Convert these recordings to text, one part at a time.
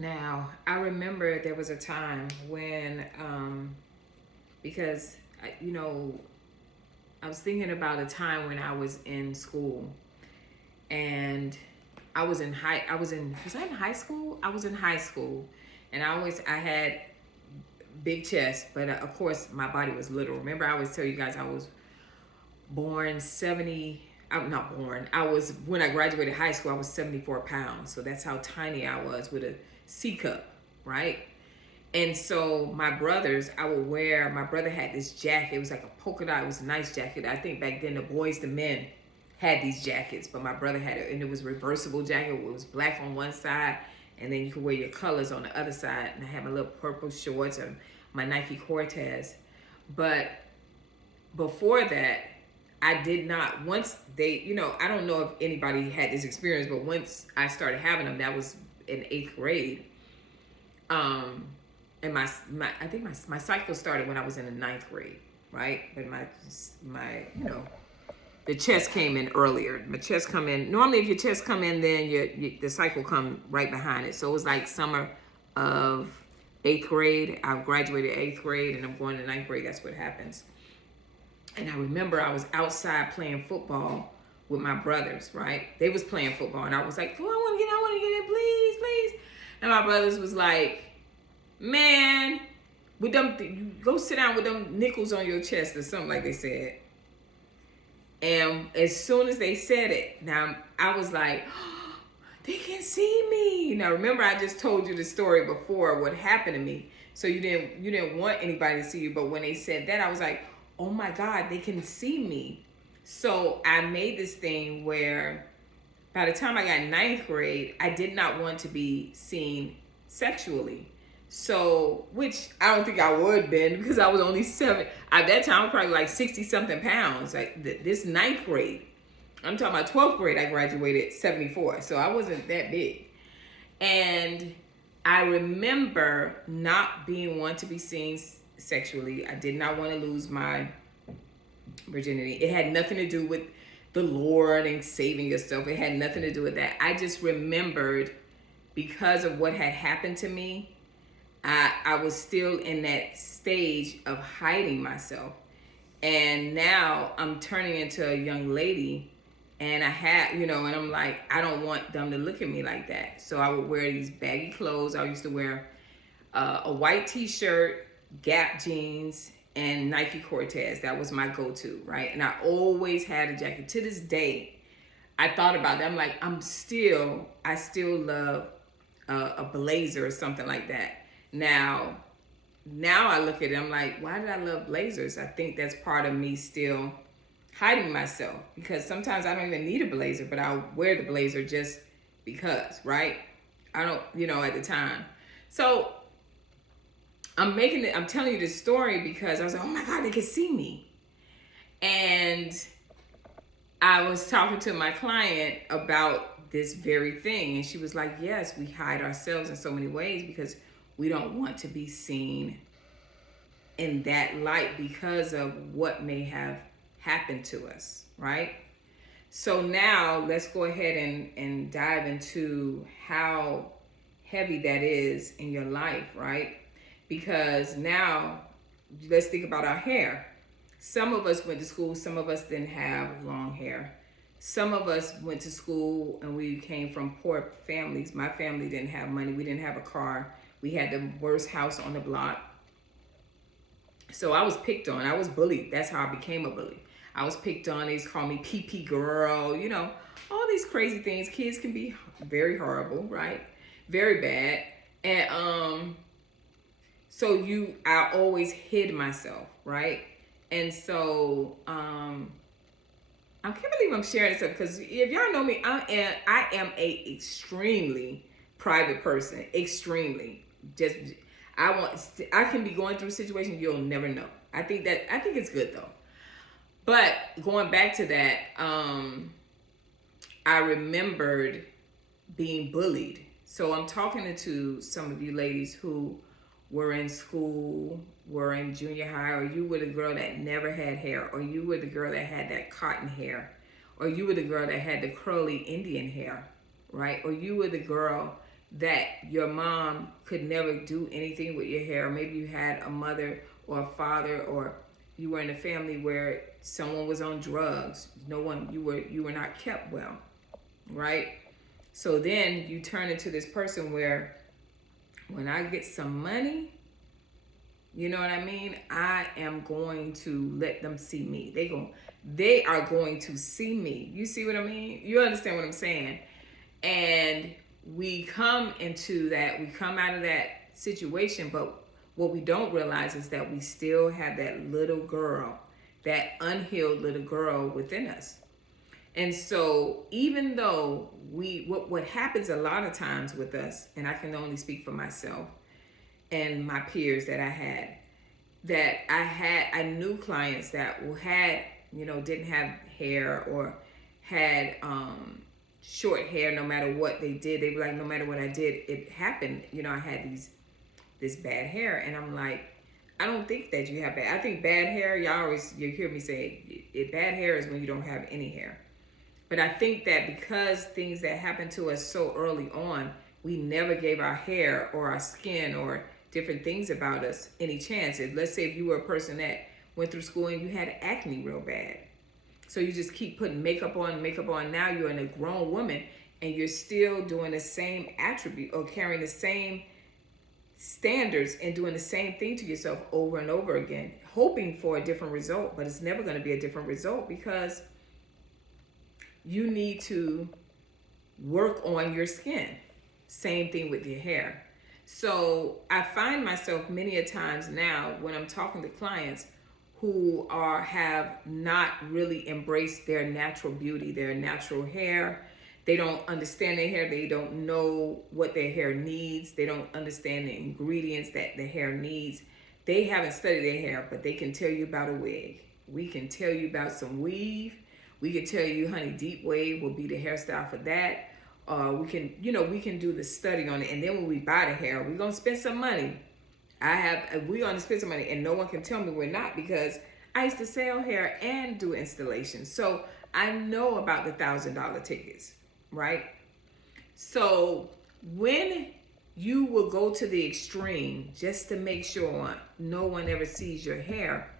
Now, I remember there was a time when, because, I was thinking about a time when I was in school and was I in high school? I was in high school and I had big chest, but of course my body was little. Remember, I always tell you guys I was born 70, I'm not born. When I graduated high school, I was 74 pounds. So that's how tiny I was with a C cup, right? And so my brother had this jacket. It was like a polka dot. It was a nice jacket. I think back then the men had these jackets, but my brother had it, and it was a reversible jacket. It was black on one side, and then you could wear your colors on the other side. And I had my little purple shorts and my Nike Cortez. But before that, I did not, once I don't know if anybody had this experience, but once I started having them, that was in 8th grade. And I think my cycle started when I was in the 9th grade, right? But my the chest came in earlier. My chest come in. Normally, if your chest come in, then the cycle come right behind it. So it was like summer of 8th grade. I graduated 8th grade, and I'm going to 9th grade. That's what happens. And I remember I was outside playing football with my brothers, right? They was playing football, and I was like, "Oh, I want to get in, please, please." And my brothers was like, "Man, with them, you go sit down with them nickels on your chest," or something like they said. And as soon as they said it, now I was like, oh, they can see me. Now remember, I just told you the story before what happened to me. So you didn't want anybody to see you, but when they said that, I was like, oh my God, they can see me. So I made this thing where by the time I got 9th grade, I did not want to be seen sexually. So, which I don't think I would have been because I was only 7. At that time, I was probably like 60 something pounds. Like this 9th grade. I'm talking about 12th grade, I graduated 74. So I wasn't that big. And I remember not being one to be seen sexually. I did not want to lose my virginity. It had nothing to do with the Lord and saving yourself. It had nothing to do with that. I just remembered because of what had happened to me, I was still in that stage of hiding myself. And now I'm turning into a young lady, and and I'm like, I don't want them to look at me like that. So I would wear these baggy clothes. I used to wear a white t-shirt, Gap jeans, and Nike Cortez. That was my go-to, right? And I always had a jacket. To this day, I thought about that. I'm like, I still love a blazer or something like that. Now I look at it, I'm like, why did I love blazers? I think that's part of me still hiding myself, because sometimes I don't even need a blazer, but I'll wear the blazer just because, right? I don't, at the time. So I'm telling you this story because I was like, oh my God, they can see me. And I was talking to my client about this very thing, and she was like, yes, we hide ourselves in so many ways because we don't want to be seen in that light because of what may have happened to us, right? So now let's go ahead and dive into how heavy that is in your life, right? Because now let's think about our hair. Some of us went to school, some of us didn't have long hair. Some of us went to school and we came from poor families. My family didn't have money. We didn't have a car. We had the worst house on the block. So I was picked on. I was bullied. That's how I became a bully. I was picked on. They called me pee girl, all these crazy things. Kids can be very horrible, right? Very bad. And I always hid myself, right? And so I can't believe I'm sharing this stuff because if y'all know me, I am a extremely private person. Extremely. I can be going through situations you'll never know. I think it's good though. But going back to that, I remembered being bullied. So I'm talking to some of you ladies who were in school, were in junior high, or you were the girl that never had hair, or you were the girl that had that cotton hair, or you were the girl that had the curly Indian hair, right? Or you were the girl that your mom could never do anything with your hair, or maybe you had a mother or a father, or you were in a family where someone was on drugs. You were not kept well, right? So then you turn into this person where, when I get some money, you know what I mean, I am going to let them see me. They are going to see me. You see what I mean? You understand what I'm saying? And we come out of that situation, but what we don't realize is that we still have that little girl, that unhealed little girl within us. And so even though what happens a lot of times with us, and I can only speak for myself and my peers that I knew clients that had, didn't have hair, or had short hair. No matter what they did, they were like, no matter what I did, it happened. I had this bad hair, and I'm like, I don't think that you have bad. I think bad hair, you hear me say bad hair is when you don't have any hair. But I think that because things that happened to us so early on, we never gave our hair or our skin or different things about us any chance. Let's say if you were a person that went through school and you had acne real bad, so you just keep putting makeup on. Now you're a grown woman and you're still doing the same attribute, or carrying the same standards and doing the same thing to yourself over and over again, hoping for a different result. But it's never going to be a different result, because you need to work on your skin. Same thing with your hair. So I find myself many a times now when I'm talking to clients who have not really embraced their natural beauty, their natural hair. They don't understand their hair. They don't know what their hair needs. They don't understand the ingredients that the hair needs. They haven't studied their hair, but they can tell you about a wig. We can tell you about some weave. We can tell you, honey, deep wave will be the hairstyle for that. We can do the study on it. And then when we buy the hair, we're going to spend some money. We're going to spend some money, and no one can tell me we're not, because I used to sell hair and do installations. So I know about the $1,000 tickets, right? So when you will go to the extreme just to make sure no one ever sees your hair,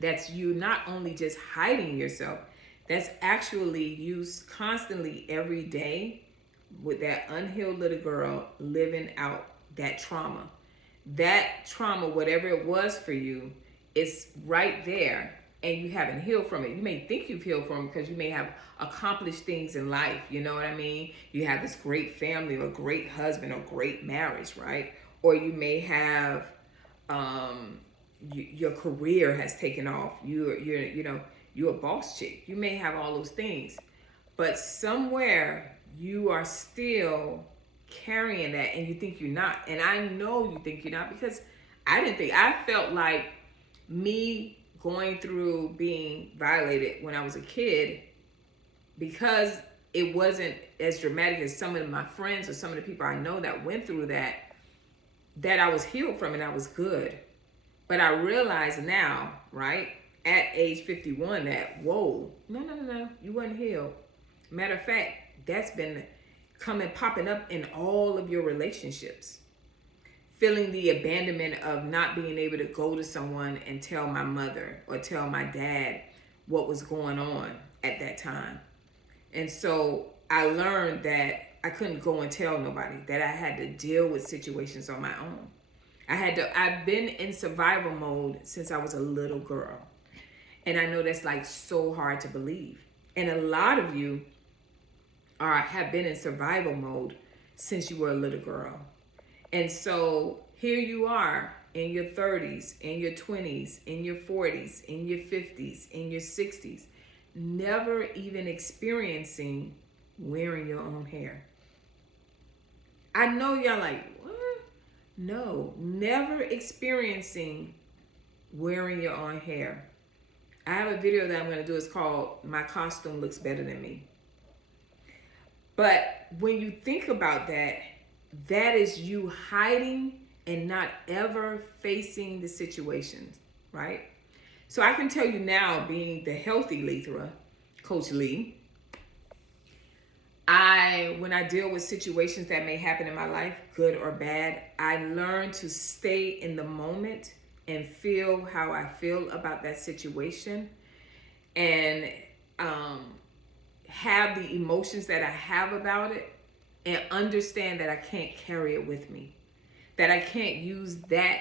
that's you not only just hiding yourself, that's actually you constantly every day with that unhealed little girl living out that trauma. That trauma, whatever it was for you, is right there, and you haven't healed from it. You may think you've healed from it because you may have accomplished things in life. You know what I mean? You have this great family, or great husband, or great marriage, right? Or you may have your career has taken off. You're a boss chick. You may have all those things, but somewhere you are still carrying that, and you think you're not. And I know you think you're not, because I felt like me going through being violated when I was a kid, because it wasn't as dramatic as some of my friends or some of the people I know that went through that I was healed from, and I was good. But I realize now, right, at age 51, that, whoa, no, you weren't healed. Matter of fact, that's been popping up in all of your relationships. Feeling the abandonment of not being able to go to someone and tell my mother or tell my dad what was going on at that time. And so I learned that I couldn't go and tell nobody, that I had to deal with situations on my own. I've been in survival mode since I was a little girl. And I know that's like so hard to believe. And a lot of you have been in survival mode since you were a little girl. And so here you are in your 30s, in your 20s, in your 40s, in your 50s, in your 60s, never even experiencing wearing your own hair. I know y'all like, what? No, never experiencing wearing your own hair. I have a video that I'm going to do. It's called My Costume Looks Better Than Me. But when you think about that, that is you hiding and not ever facing the situations, right? So I can tell you now, being the healthy Lethra, Coach Lee, When I deal with situations that may happen in my life, good or bad, I learn to stay in the moment and feel how I feel about that situation, and have the emotions that I have about it, and understand that I can't carry it with me, that I can't use that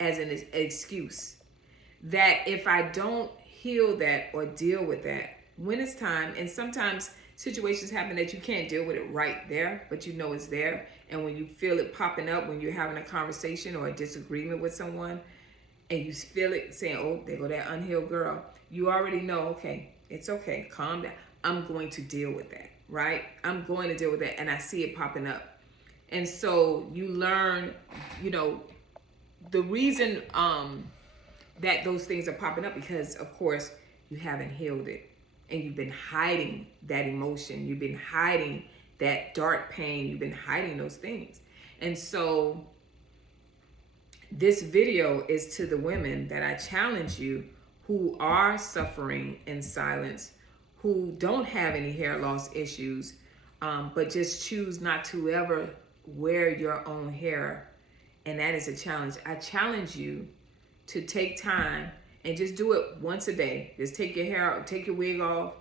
as an excuse, that if I don't heal that or deal with that when it's time, and sometimes situations happen that you can't deal with it right there, but you know it's there. And when you feel it popping up, when you're having a conversation or a disagreement with someone, and you feel it saying, oh, there go that unhealed girl, you already know, okay, it's okay, calm down. I'm going to deal with that, right? I'm going to deal with that. And I see it popping up. And so you learn, you know, the reason that those things are popping up, because of course you haven't healed it, and you've been hiding that emotion, you've been hiding that dark pain, you've been hiding those things. And so this video is to the women that I challenge you who are suffering in silence, who don't have any hair loss issues, but just choose not to ever wear your own hair. And that is a challenge. I challenge you to take time and just do it once a day. Just take your hair out, take your wig off,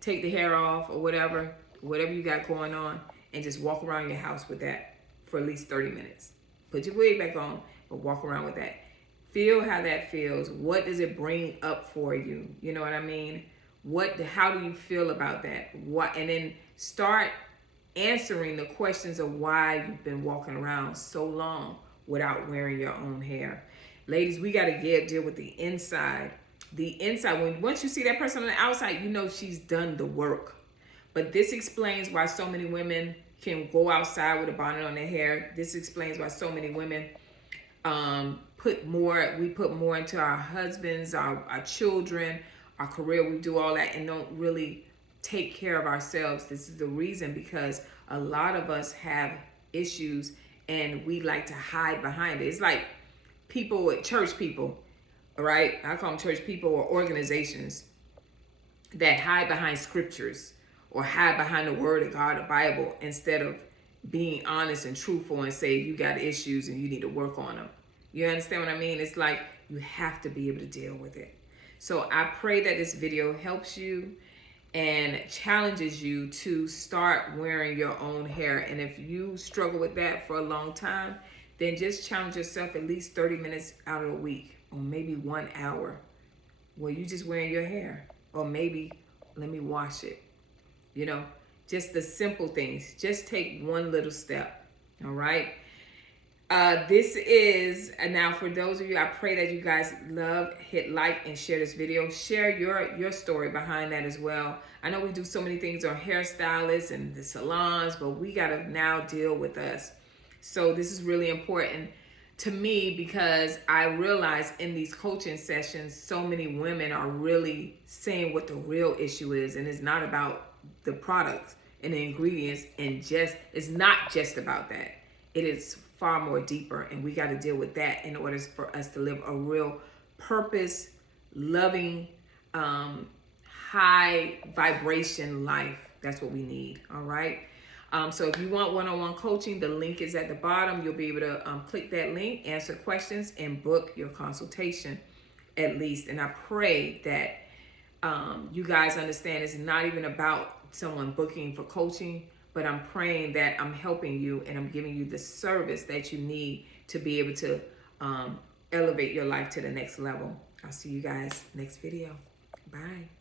take the hair off, or whatever you got going on, and just walk around your house with that for at least 30 minutes. Put your wig back on, but walk around with that. Feel how that feels. What does it bring up for you? You know what I mean? How do you feel about that? And then start answering the questions of why you've been walking around so long without wearing your own hair. Ladies, we got to deal with the inside. The inside, once you see that person on the outside, you know she's done the work. But this explains why so many women can go outside with a bonnet on their hair. This explains why so many women put more into our husbands, our children, our career. We do all that and don't really take care of ourselves. This is the reason, because a lot of us have issues and we like to hide behind it. It's like church people, right? I call them church people, or organizations that hide behind scriptures or hide behind the word of God, the Bible, instead of being honest and truthful and say you got issues and you need to work on them. You understand what I mean? It's like you have to be able to deal with it. So I pray that this video helps you and challenges you to start wearing your own hair. And if you struggle with that for a long time, then just challenge yourself at least 30 minutes out of a week, or maybe 1 hour where you just wearing your hair, or maybe let me wash it. You know, just the simple things. Just take one little step. All right. This is, now for those of you, I pray that you guys hit like and share this video. Share your story behind that as well. I know we do so many things on hairstylists and the salons, but we got to now deal with us. So this is really important to me, because I realize in these coaching sessions, so many women are really saying what the real issue is. And it's not about the products and the ingredients, and it's not just about that. It is far more deeper, and we got to deal with that in order for us to live a real purpose, loving, high vibration life. That's what we need. All right. So if you want one-on-one coaching, the link is at the bottom. You'll be able to click that link, answer questions, and book your consultation at least. And I pray that you guys understand it's not even about someone booking for coaching, but I'm praying that I'm helping you and I'm giving you the service that you need to be able to elevate your life to the next level. I'll see you guys next video. Bye.